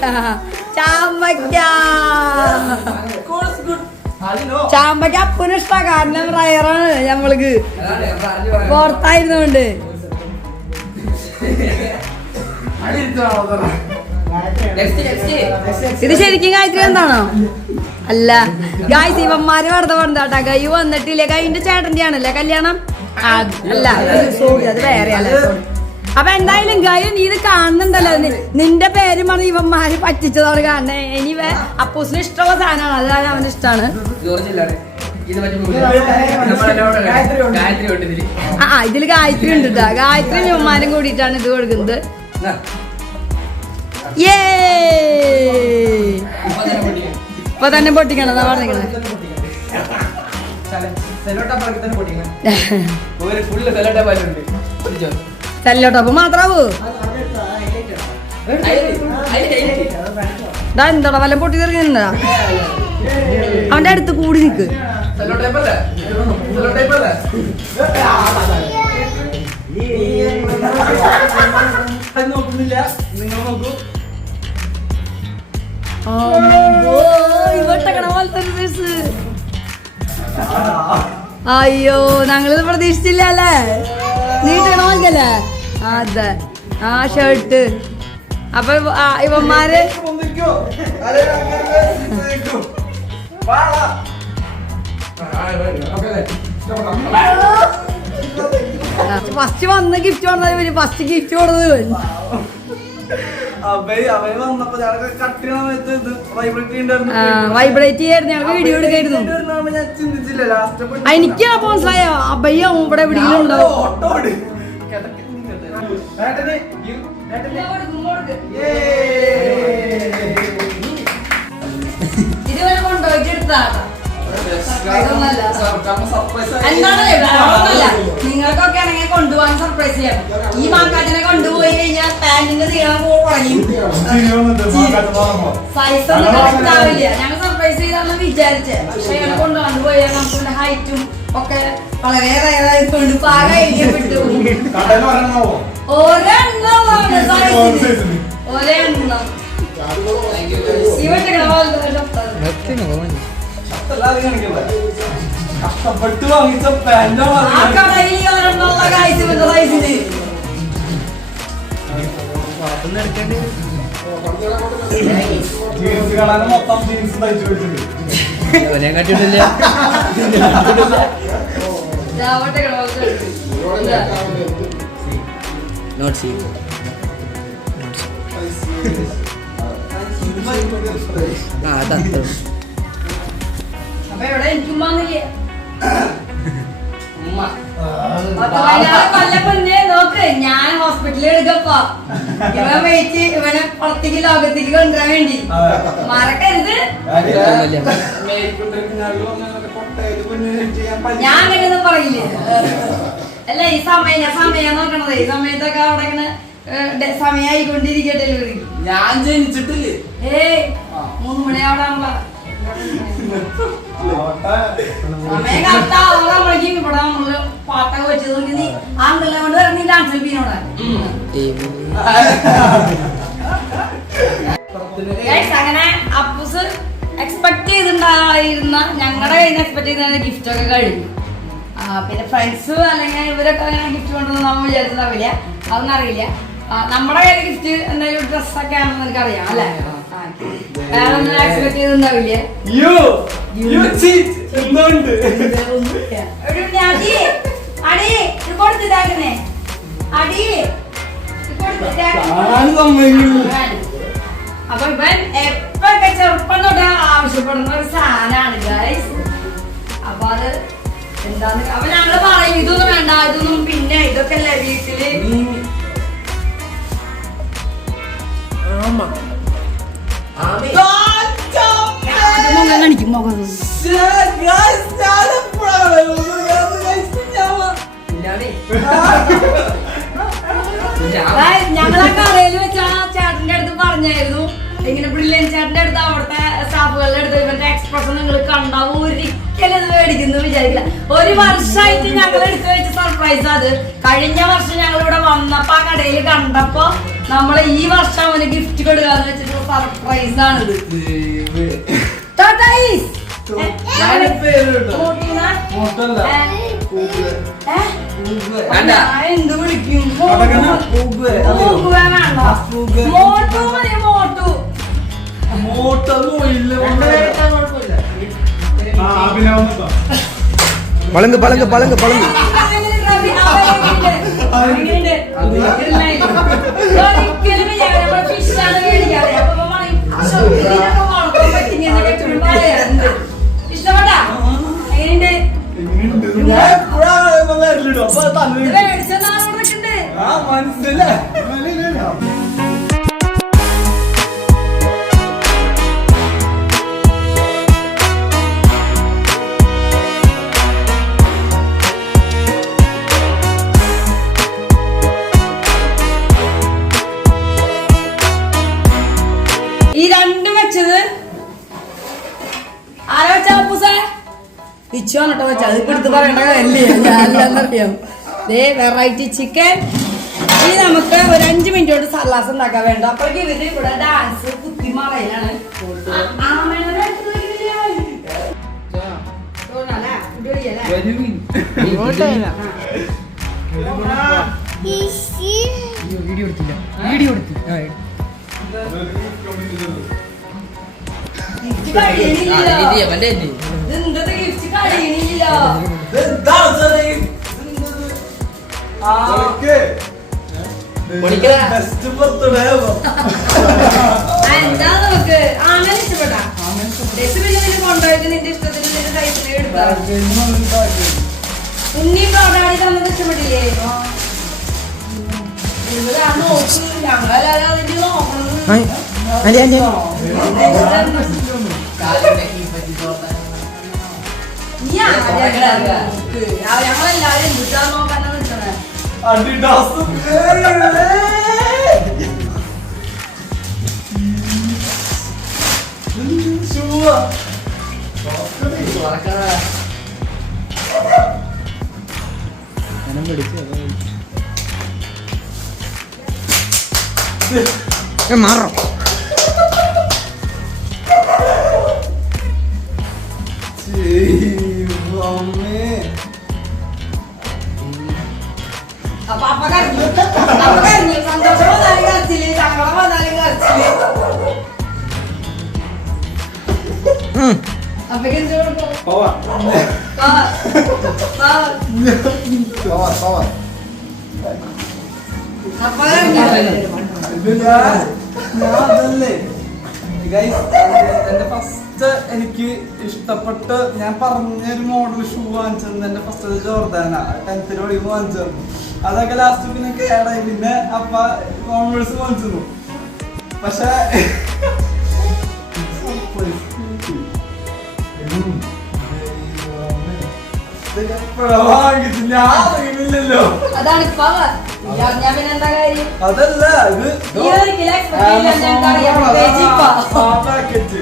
ചാമ്പയ്ക്ക് അപ്പന് ഇഷ്ടാ കാരണം റയറാണ് നമ്മൾക്ക് പുറത്തായിരുന്നോണ്ട്. ഇത് ശരിക്കും ഗായത്രി എന്താണോ? അല്ല ഗായ്സ് ഇവന്മാര് വെറുതെ പറഞ്ഞാട്ടാ. ഗൈ വന്നിട്ടില്ല. ഗൈന്റെ ചേട്ടന്റെ ആണല്ലേ കല്യാണം? അല്ല സോറി അത് വേറെയല്ല. അപ്പൊ എന്തായാലും ഗൈ നീ ഇത് കാണുന്നുണ്ടല്ലോ. നിന്റെ പേര് പറഞ്ഞ് ഇവന്മാര് പറ്റിച്ചതാണ് കാണുന്നത്. ഇനി അപ്പൂസിന് ഇഷ്ടമുള്ള സാധനമാണ്. അതാണ് അവന് ഇഷ്ടമാണ്. ഇതില് ഗായത്രി ഉണ്ട് കേട്ടോ. ഗായത്രി ഇവന്മാരും കൂടിയിട്ടാണ് ഇത് കൊടുക്കുന്നത്. ഇപ്പൊ തന്നെ പൊട്ടിക്കണം പറഞ്ഞിരിക്കണേ. സെല്ലോട്ടപ്പ് മാത്രാവൂ. എന്താടാ വല്ല പൊട്ടി തെറിയുന്നുണ്ടാ? അവന്റെ അടുത്ത് കൂടി നിക്ക്. നോക്കുന്നില്ല നിങ്ങൾ നോക്കൂ. അയ്യോ ഞങ്ങളിത് പ്രതീക്ഷിച്ചില്ല അല്ലേ? നീട്ടണ പോലല്ലേ? അതെ ആ ഷർട്ട്. അപ്പൊ ഇവന്മാര് ഫസ്റ്റ് വന്ന് ഗിഫ്റ്റ് വന്നത് ഫസ്റ്റ് ഗിഫ്റ്റ് കൊടുത്തത് വൈബ്രേറ്റ് ചെയ്യായിരുന്നു. ഞങ്ങൾക്ക് വീഡിയോ എടുക്കായിരുന്നു. എനിക്ക് അപ്പൊ മനസ്സിലായോ അബയ്യ ഇവിടെ എവിടെയെങ്കിലും ഉണ്ടാവും. ഇതുവരെ കൊണ്ടുപോയിട്ട് എടുത്താട്ടോ. നിങ്ങൾക്കൊക്കെ ആണെങ്കിൽ കൊണ്ടുപോകാൻ സർപ്രൈസ് ചെയ്യണം. ഈ മാക്കാറ്റിനെ കൊണ്ടുപോയി കഴിഞ്ഞാൽ പാന്റിന്റെ നീളം കുറയും. സൈസ് ഒന്നും കറക്റ്റ് ആവില്ല. ഞങ്ങൾ സർപ്രൈസ് ചെയ്താന്ന് വിചാരിച്ചേ. പക്ഷെ ഞങ്ങൾ കൊണ്ടുപോകാണ്ട് പോയാൽ നമുക്ക് ഹൈറ്റും ഒക്കെ വളരെ റയറായിക്കൊണ്ട് പാക ഐഡിയപ്പെട്ടു. ഒരെണ്ണമാണ് സൈസിന്. ഒരെണ്ണം ഇവരുടെ കഷ്ടപ്പെട്ട് വാങ്ങിച്ച പാൻറ്റോ ജീൻസ് കാണാനും മൊത്തം ജീൻസ് തയ്ച്ചു വെച്ചിട്ടുണ്ട്. അപ്പൊ എവിടെ എനിക്കും വന്നില്ലേ? കൊല്ലപ്പൊന്നെ നോക്ക് ഞാൻ ഹോസ്പിറ്റലിൽ എടുക്കപ്പോ ഇവൻ വെയിറ്റ് ഇവനെ പുറത്തേക്ക് ലോകത്തേക്ക് കൊണ്ടുവരാൻ വേണ്ടി മറക്കരുത്. ഞാൻ അങ്ങനെയൊന്നും പറയില്ലേ. അല്ല ഈ സമയം നോക്കണത്. ഈ സമയത്തൊക്കെ അവിടെ ഇങ്ങനെ സമയായിക്കൊണ്ടിരിക്കട്ടെ. ഞാൻ ജനിച്ചിട്ടില്ലേ? 3 മണിയാവണ സമയം കറക്റ്റാവുമ്പോഴേക്കും ഇവിടെ നമ്മള് പാട്ടൊക്കെ വെച്ചത് നീ ആ അങ്കിളിനെ കൊണ്ട് ഇറങ്ങി ഡാൻസ് കളിപ്പിനോടാ. അങ്ങനെ അപ്പൂസ് എക്സ്പെക്ട് ചെയ്തിട്ടുണ്ടായിരുന്ന ഞങ്ങളുടെ കയ്യിൽ നിന്ന് എക്സ്പെക്ട് ചെയ്ത ഗിഫ്റ്റ് ഒക്കെ കഴിഞ്ഞു. പിന്നെ ഫ്രണ്ട്സ് അല്ലെങ്കിൽ ഇവരൊക്കെ അങ്ങനെ ഗിഫ്റ്റ് കൊണ്ടുവന്ന് നമ്മൾ വിചാരിച്ചതാവില്ല. അതൊന്നും അറിയില്ല. നമ്മുടെ കയ്യിൽ ഗിഫ്റ്റ് എന്തെങ്കിലും ഡ്രസ്സൊക്കെ ആണെന്ന് എനിക്കറിയാം അല്ലേ? എക്സ്പെക്ട് ചെയ്തിട്ടുണ്ടാവില്ല. അപ്പൊ ഇവൻ എപ്പൊക്കെ ചെറുപ്പം തൊട്ട് ആവശ്യപ്പെടുന്ന ഒരു സാധനമാണ് ഗൈസ്. അപ്പൊ അത് എന്താന്ന് അപ്പൊ ഞങ്ങള് പറയും ഇതൊന്നും വേണ്ട ഇതൊന്നും പിന്നെ ഇതൊക്കെ അല്ലേ വീട്ടില്. കാണിക്കും മുഖം ഞങ്ങളാ കടയിൽ വെച്ച ആ ചേട്ടന്റെ അടുത്ത് പറഞ്ഞായിരുന്നു ഇങ്ങനെ ബ്രില്യൻ ചേട്ടന്റെ അടുത്ത് അവിടുത്തെ സ്റ്റാഫുകളുടെ അടുത്ത് ഇവരുടെ എക്സ്പ്രഷൻ നിങ്ങൾ കണ്ടാവും ഒരിക്കലും അത് മേടിക്കുന്നു വിചാരിക്കില്ല. ഒരു വർഷമായിട്ട് ഞങ്ങൾ എടുത്തു വെച്ച സർപ്രൈസ് അത്. കഴിഞ്ഞ വർഷം ഞങ്ങൾ ഇവിടെ വന്നപ്പോ ആ കടയിൽ കണ്ടപ്പോ നമ്മള് ഈ വർഷം അവന് ഗിഫ്റ്റ് കൊടുക്കാന്ന് വെച്ചിട്ട് സർപ്രൈസ് ആണിത്. എന്ത് വിളിക്കും? പളങ്ക് പളങ്ക് പളങ്ക് പളങ്ക് ഇഷ്ടപ്പെട്ടാ എങ്ങനെയുണ്ട്? മനസ്സിലായി. ഈ രണ്ട് വെച്ചത് ആരാ വെച്ച അപ്പൂസേ? പിച്ചു വന്നിട്ടോ വെച്ചാൽ അതിപ്പോ എടുത്ത് പറയേണ്ട കാര്യമില്ലേ, ഞാനില്ലെന്നറിയാം. Variety chicken. ഇനി നമുക്ക് ഒരു 5 മിനിറ്റ് കൊണ്ട് സലാസ് ഉണ്ടാക്കാൻ വേണ്ട. അപ്പോഴേക്ക് ഇവര് ഇവിടെ ഡാൻസ് കുത്തിമറയിലാണ്. വീഡിയോ എടുത്തില്ല എന്താ നമുക്ക് അങ്ങനെ ഇഷ്ടപ്പെട്ടാ കൊണ്ടുപോയിട്ട് നിന്റെ ഇഷ്ടത്തിന് നിന്റെ ടൈപ്പിനെ എടുക്കാം. ഉണ്ണി പ്രോഡാടി തന്നത് ഇഷ്ടപ്പെട്ടില്ലേ? നോക്ക് ഞങ്ങളല്ലാതെ അതിന്റെ നോക്കണം. ഞങ്ങളെല്ലാരും എന്തിട്ടാ നോക്കാനാ നിൽക്കണേ? മാറോ അപ്പൊ കരഞ്ഞു സന്തോഷം വന്നാലും കരച്ചില്, സങ്കടം വന്നാലും കരച്ചില്. അപ്പൊക്ക് എന്ത് കൊടുക്കും? അപ്പൊ എന്റെ ഫസ്റ്റ് എനിക്ക് ഇഷ്ടപ്പെട്ട് ഞാൻ പറഞ്ഞൊരു മോഡൽ ഷൂ വാങ്ങിച്ചത് എന്റെ ഫസ്റ്റ് ജോർദാനാ. 10th പഠിക്കുമ്പോൾ വാങ്ങിച്ചത്. അതൊക്കെ ലാസ്റ്റ് പിന്നെ കേടായി. പിന്നെ അപ്പ കോൺവേഴ്സ് വാങ്ങിച്ചു. പക്ഷെ വാങ്ങിച്ചു ഞാൻ അറിയുന്നില്ലല്ലോ. അതാണ് ഇപ്പൊ ഞാൻ പിന്നെ എന്താ കാര്യം? അതല്ല ഇത് പാക്കറ്റ്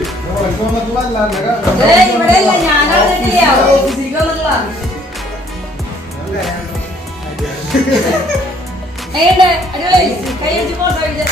ഇവിടെ ഇല്ല, ഞാനറിഞ്ഞിട്ടില്ല. ഓഫീസിലേക്ക് വന്നിട്ടുള്ള എങ്ങനെയുണ്ട്? അടിപൊളി. കൈ വെച്ച് ഫോട്ടോ കഴിച്ച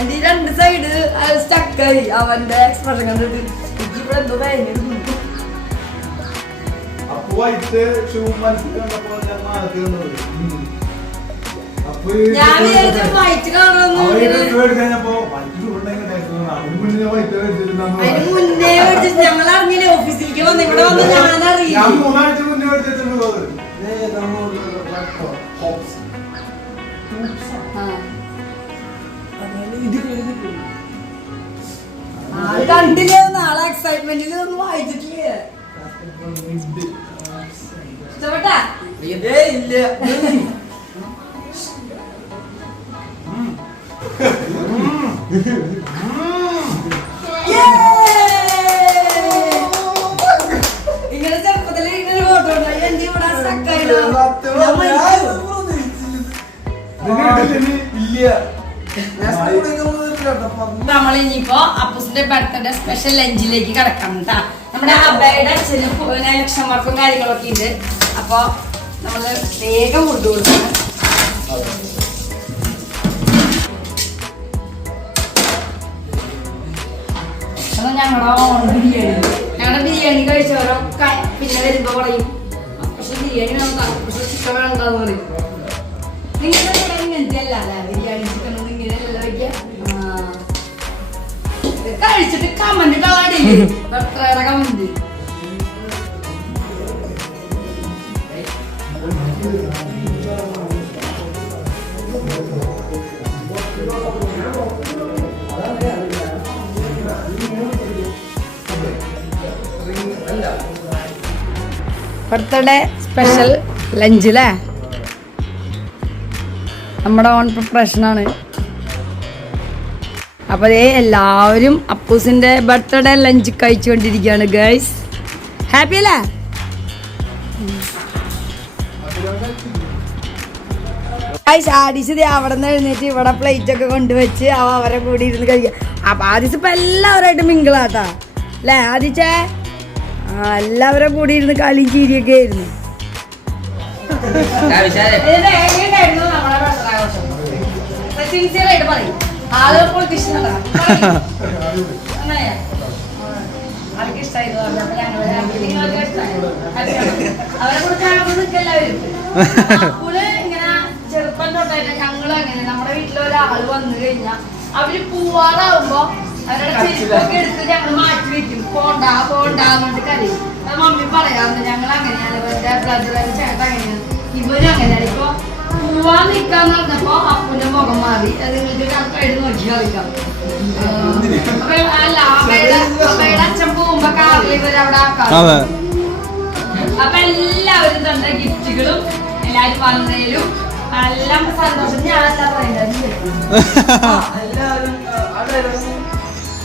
എന്റെ രണ്ട് സൈഡ് സ്റ്റക്കായി അവന്റെ എക്സ്പ്രഷൻ കണ്ടിട്ട്. ഇവിടെ എന്തോ ഭയങ്കര ഞാൻ വിചാരിച്ചു വൈറ്റ് കളറൊന്നും അതിന് മുന്നേ മേടിച്ചിട്ട് ഞങ്ങൾ അറിഞ്ഞില്ലേ. ഓഫീസിലേക്ക് വന്ന് ഇവിടെ വന്ന് ഞാനറിയില്ല. കണ്ടില്ലേ? നാളെ എക്സൈറ്റ്മെന്റിൽ ഒന്നും വായിച്ചിട്ടില്ലേ? ഇഷ്ടപ്പെട്ടാ? ഇല്ല. ഇങ്ങനെ ചെറുപ്പത്തിൽ ഇങ്ങനെ ഫോട്ടോ ഉണ്ടായി എന്റെ ഇവിടെ സക്കായില്ല. നമ്മൾ ഇനിയിപ്പോ അപ്പൂസിന്റെ ബർത്ത്ഡേ സ്പെഷ്യൽ ലഞ്ചിലേക്ക് കിടക്കാം കേട്ടാ. നമ്മുടെ അബയുടെ അച്ഛന് ലക്ഷന്മാർക്കും കാര്യങ്ങളൊക്കെ ഉണ്ട്. അപ്പൊ നമ്മള് വേഗം ഫുഡ് കൊടുക്കണം. ഞങ്ങളുടെ ബിരിയാണി കഴിച്ചവരൊക്കെ പിന്നെ വരുമ്പോ പറയും പക്ഷെ ബിരിയാണി വേണ്ട, പക്ഷെ ചിക്കൻ വേണ്ടെന്ന് പറയും. നിങ്ങളുടെ ഇങ്ങനത്തെ അല്ല ബിരിയാണി ചിക്കൻ ഒന്നും ഇങ്ങനെയല്ല വയ്ക്കുക. കഴിച്ചിട്ട് കമന്റ് കളാടില്ലേ എത്ര കമന്റ്. ബർത്ത്ഡേ സ്പെഷ്യൽ ലഞ്ച് അല്ലേ, നമ്മുടെ ഓൺ പ്രിപ്പറേഷൻ ആണ്. അപ്പൊ എല്ലാവരും അപ്പൂസിന്റെ ബർത്ത്ഡേ ലഞ്ച് കഴിച്ചുകൊണ്ടിരിക്കുകയാണ് ഗൈസ്. ഹാപ്പി അല്ലേ? ആദിസ് അവിടെ നിന്ന് എഴുന്നേറ്റ് ഇവിടെ പ്ലേറ്റ് ഒക്കെ കൊണ്ടുവച്ച് അവരെ കൂടി ഇരുന്ന് കഴിക്കുക. അപ്പൊ ആദിസ് ഇപ്പൊ എല്ലാവരായിട്ട് മിങ്കിളാട്ടാ അല്ലേ ആദിച്ചേ? എല്ലാവരും കൂടി ഇരുന്ന് കളിയും ചീരിയൊക്കെ ആയിരുന്നു. ചെറുപ്പം തൊട്ടായിട്ട് ഞങ്ങളും അങ്ങനെ നമ്മുടെ വീട്ടിലൊരാള് വന്നു കഴിഞ്ഞാൽ അവര് പൂവാറാവുമ്പോ അവരുടെ ചെരുപ്പൊക്കെ എടുത്ത് ഞങ്ങൾ മാറ്റി വെക്കും. പോണ്ടാന്നിട്ട് കരയും. അത് മമ്മി പറയാറുണ്ട്. ഞങ്ങൾ അങ്ങനെയാണ്, എന്റെ ബ്രദർ ചേട്ടൻ അങ്ങനെയാണ്, ഇവരും അങ്ങനെയാണ്. ഇപ്പൊ പൂവാൻ നിക്കാന്ന് പറഞ്ഞപ്പോ അപ്പൂന്റെ മുഖം മാറി. അത് നിങ്ങൾക്ക് കറക്റ്റായിട്ട് നോക്കി കളിക്കാം. അല്ല അമ്മയുടെ അച്ഛൻ പോകുമ്പോ കാറിൽ ഇവര് അവിടെ ആക്കാറ്. അപ്പൊ എല്ലാവരും തന്നെ ഗിഫ്റ്റുകളും എല്ലാരും വന്നതിലും എല്ലാം സന്തോഷം. ഞാനല്ല പറയണ്ടത്,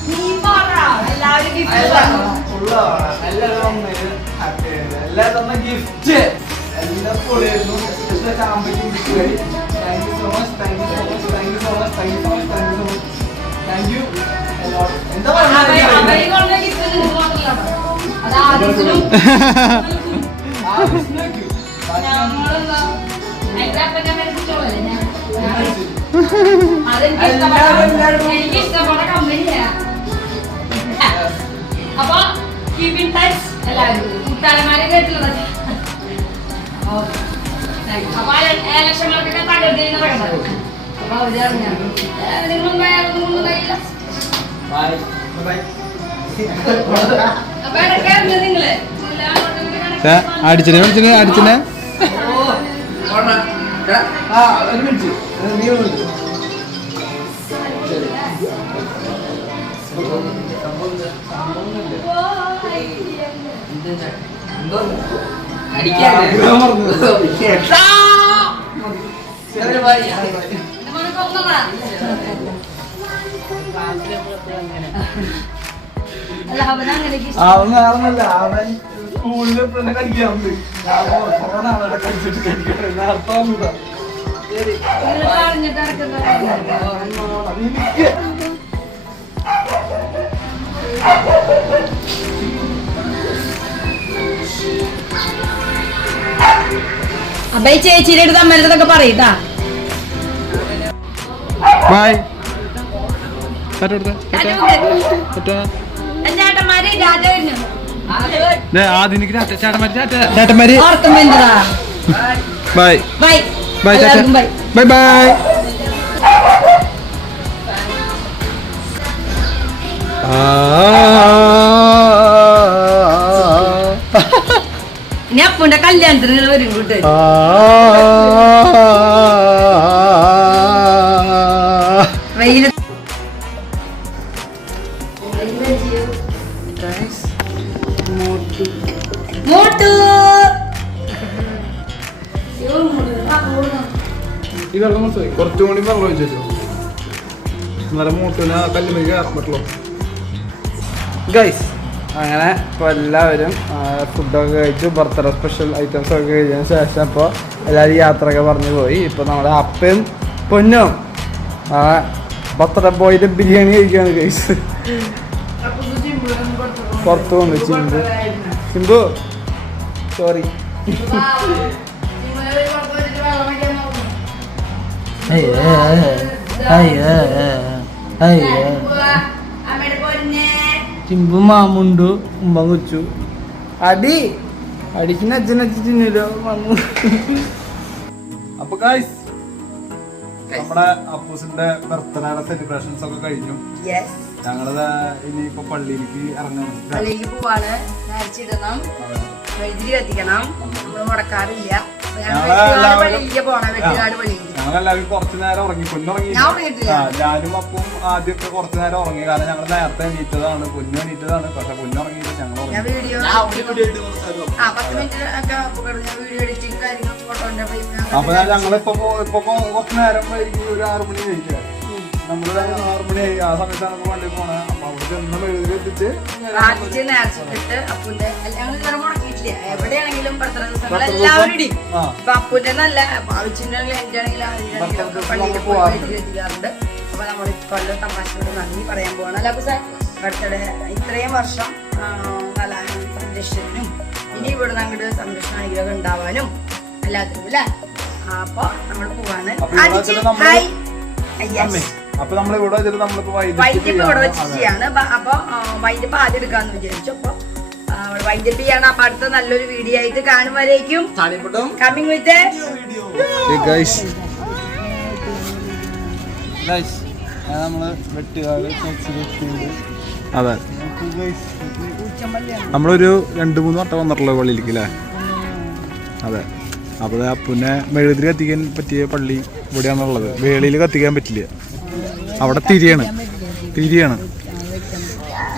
നീ പറ. എല്ലാവരും ഗിഫ്റ്റ് ഗിഫ്റ്റ് എല്ലാം പൊളിയായിരുന്നു. എന്താ എനിക്ക് ഇഷ്ടപ്പെട്ട കമ്പനിയാ. അപ്പൊ കീപ് ഇൻ ടച്ച് എല്ലാവരും കൂട്ടാരന്മാരെ കേട്ടുള്ളത്. അപ്പൊ ലക്ഷങ്ങളൊക്കെ തകർന്നു പറയണത്. അപ്പൊ അവര് അറിഞ്ഞാണ് നിങ്ങളുണ്ടായില്ല. അപ്പൊ ഇടയ്ക്കായിരുന്നു നിങ്ങള് അടിച്ചനെ അടിച്ചനെ ഒരു മിനിറ്റ് നീ വിളിച്ചു. അവൻ കാരണല്ല, അവൻ സ്കൂളിൽ ഫ്രണ്ട് കളിക്കാറുണ്ട്. അവിടെ കളിച്ചിട്ട് കളിക്കട്ടെ അർത്ഥം. അപ്പൊ ഈ ചേച്ചിയുടെ അടുത്ത് അമ്മേൻ്റെ അടുത്തൊക്കെ പറയട്ടാ. ബൈ. ചേട്ടന്മാര് രാജ കഴിഞ്ഞു. ചേട്ടന്മാര് bye bye bye bye bye bye. ഇനി അപ്പൂന്റെ കല്യാണത്തിന് വരും കൂട്ടുകാർ. വെയില് മോട്ടു കുറച്ചും കൂടി വെള്ളം ഒഴിച്ചു നല്ല മൂട്ടിന് കല്ലുമേക്ക് കയറാൻ പറ്റുള്ളൂ. ഗൈസ് അങ്ങനെ ഇപ്പോൾ എല്ലാവരും ഫുഡൊക്കെ കഴിച്ചു ബർത്ത്ഡേ സ്പെഷ്യൽ ഐറ്റംസ് ഒക്കെ കഴിച്ചതിന് ശേഷം ഇപ്പോൾ എല്ലാവരും യാത്രയൊക്കെ പറഞ്ഞു പോയി. ഇപ്പോൾ നമ്മുടെ അപ്പയും പൊന്നും ബർത്ത്ഡേ ബോയിൻ്റെ ബിരിയാണി കഴിക്കുകയാണ് ഗൈസ്. പുറത്ത് കൊണ്ട് സിംബു സോറി. ചിമ്പു മാമുണ്ടു ഉമ്മ കുച്ചു അടിക്ക് നച്ച് തിന്നല്ലോ മാമു. അപ്പൊ ഗൈസ് നമ്മുടെ അപ്പൂസിന്റെ ബർത്ത്ഡേയുടെ സെലിബ്രേഷൻസ് ഒക്കെ കഴിഞ്ഞു. ഞങ്ങളത് ഇനിയിപ്പോ പള്ളിയിലേക്ക് ഇറങ്ങണം. പള്ളിയിലേക്ക് പോവാണ്. നേർച്ചിടണം, വൈദ്യുതി കത്തിക്കണം. നമ്മള് മുടക്കാറില്ല. ഞങ്ങളെല്ലാവരും കുറച്ചു നേരം ഉറങ്ങി. പൊന്നുറങ്ങിയില്ല. ഞാനും അപ്പം ആദ്യമൊക്കെ കുറച്ചു നേരം ഉറങ്ങി. കാരണം ഞങ്ങൾ നേരത്തെ എണീറ്റതാണ്. പൊന്നു എണീറ്റതാണ്. പക്ഷെ പൊന്നുറങ്ങിയില്ല. ഞങ്ങൾ അപ്പൊ ഞങ്ങളിപ്പോ കുറച്ചു നേരം വൈകി ഒരു 6 മണി കഴിഞ്ഞാൽ നമ്മള് 6 മണിയായി. ആ സമയത്താണ് നമ്മൾ വണ്ടി പോണത്. അപ്പൊ അവിടെ ചെന്ന് മെഴുകുതിരി എത്തിച്ച് എവിടെയാണെങ്കിലും എല്ലാവരും ഇടിയും. ഇപ്പൊ അപ്പൂന്റെ നല്ല അവിച്ചിന്റെ എന്റെ ആണെങ്കിലും പള്ളിയിൽ പോകാറുണ്ട്. അപ്പൊ നമ്മൾ കൊല്ലം തമാശയോട് നന്ദി പറയാൻ പോകണം. അല്ല സാർ ബർത്ത്ഡേ ഇത്രയും വർഷം നല്ല സംരക്ഷണനും ഇനി ഇവിടുന്ന് അങ്ങോട്ട് സംരക്ഷണ അനുഗ്രഹം ഉണ്ടാവാനും എല്ലാത്തിനും അല്ലേ. അപ്പൊ നമ്മൾ പോവാണ്. അപ്പൊ നമ്മളിവിടെ വൈദ്യപ്പ് ഇവിടെ വെച്ച് ചെയ്യാണ്. അപ്പൊ വൈദ്യപ്പ് ആദ്യം എടുക്കാന്ന് വിചാരിച്ചു. അപ്പൊ വൈദ്യപ്പ് ചെയ്യാണ്. അപ്പൊ അടുത്ത നല്ലൊരു വീഡിയോ ആയിട്ട് കാണുമ്പോഴേക്കും കമ്മിങ് വിത്ത് നമ്മള് വെട്ടുകാട്. അതെ നമ്മളൊരു 2-3 വട്ടം വന്നിട്ടുള്ള പള്ളിയിലേക്ക് അല്ലേ. അതെ അപ്പൊ പിന്നെ മെഴുകുതിരി കത്തിക്കാൻ പറ്റിയ പള്ളി ഇവിടെയാണുള്ളത്. വേളിയിൽ കത്തിക്കാൻ പറ്റില്ല. അവിടെ തിരിയാണ്.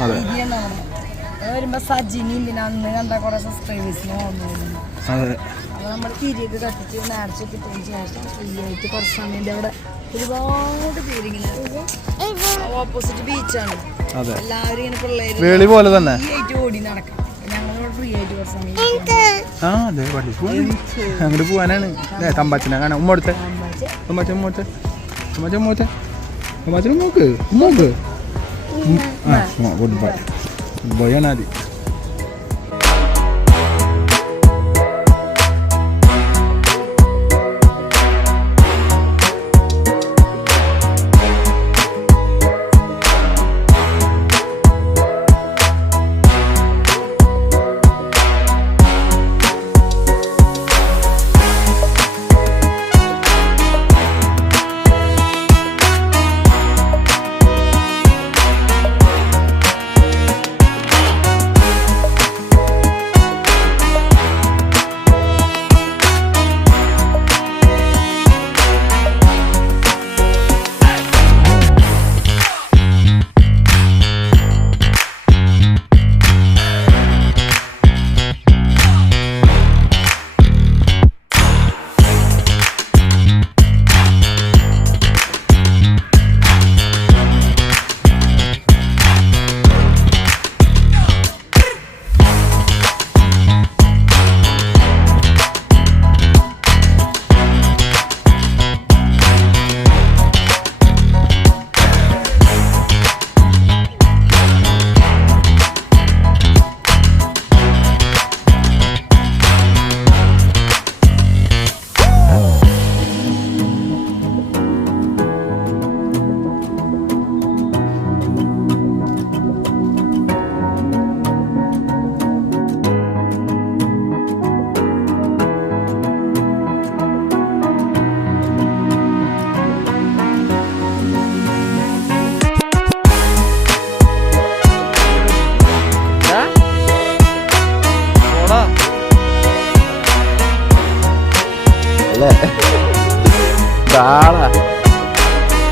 അതെ വരുമ്പോ സജിനി അന്ന് കണ്ട കുറെ സബ്സ്ക്രൈബേഴ്സിന് അതെ നമ്മൾ തിരിയൊക്കെ കത്തിച്ച് നേർച്ചൊക്കെ ഇട്ടതിന് ശേഷം ഫ്രീ ആയിട്ട് കുറച്ച് സമയം അവിടെ ഒരുപാട് പേരിങ്ങനെ ഓപ്പോസിറ്റ് ബീച്ചാണ്. എല്ലാവരും ഇങ്ങനെ പിള്ളേര് വേളി പോലെ തന്നെ ഫ്രീ ആയിട്ട് ഓടി നടക്കാം. ഞങ്ങളോട് ഫ്രീ ആയിട്ട് കുറച്ച് സമയം അങ്ങോട്ട് പോവാനാണ്. തമ്പാച്ചനെ കാണാം. ഉമ്മടുത്തെ നോക്ക് ഗുഡ് ബൈ ബോയാനാദി.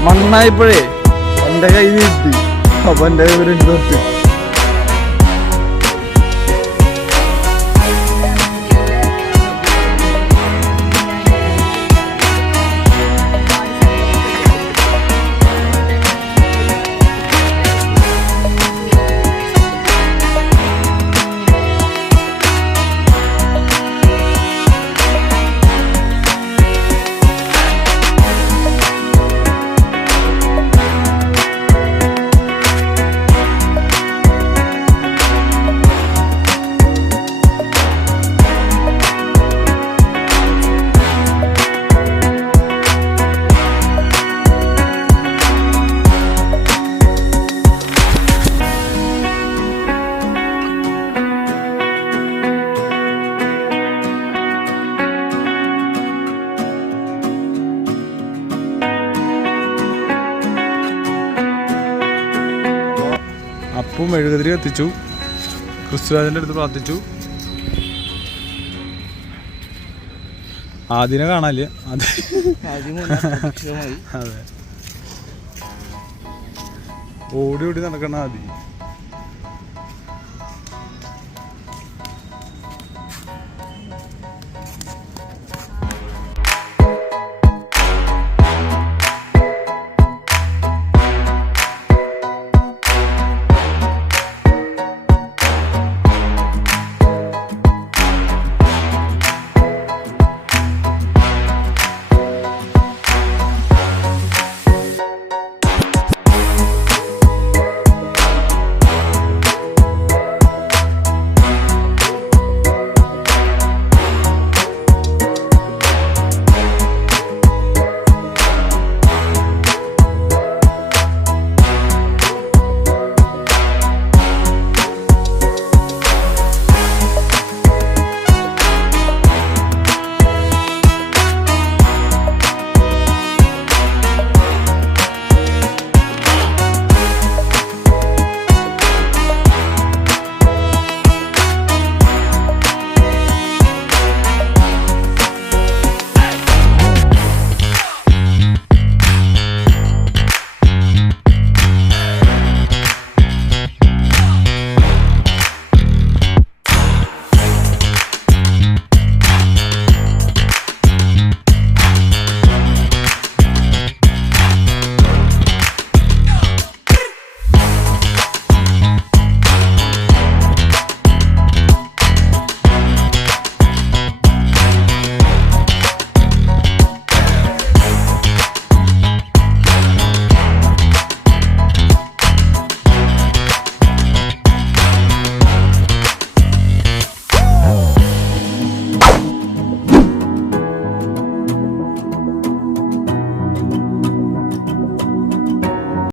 മണ്ണായപ്പോഴേ എൻ്റെ കയ്യിൽ കിട്ടി. അപ്പൊ എൻ്റെ കയ്യിൽ തൊട്ട് അപ്പു മെഴുകുതിരി കത്തിച്ചു, ക്രിസ്തുരാജൻ്റെ അടുത്ത് പ്രാർത്ഥിച്ചു. ആദിനെ കാണാനില്ല. അതെ, അതെ, ഓടി ഓടി നടക്കണ ആദി.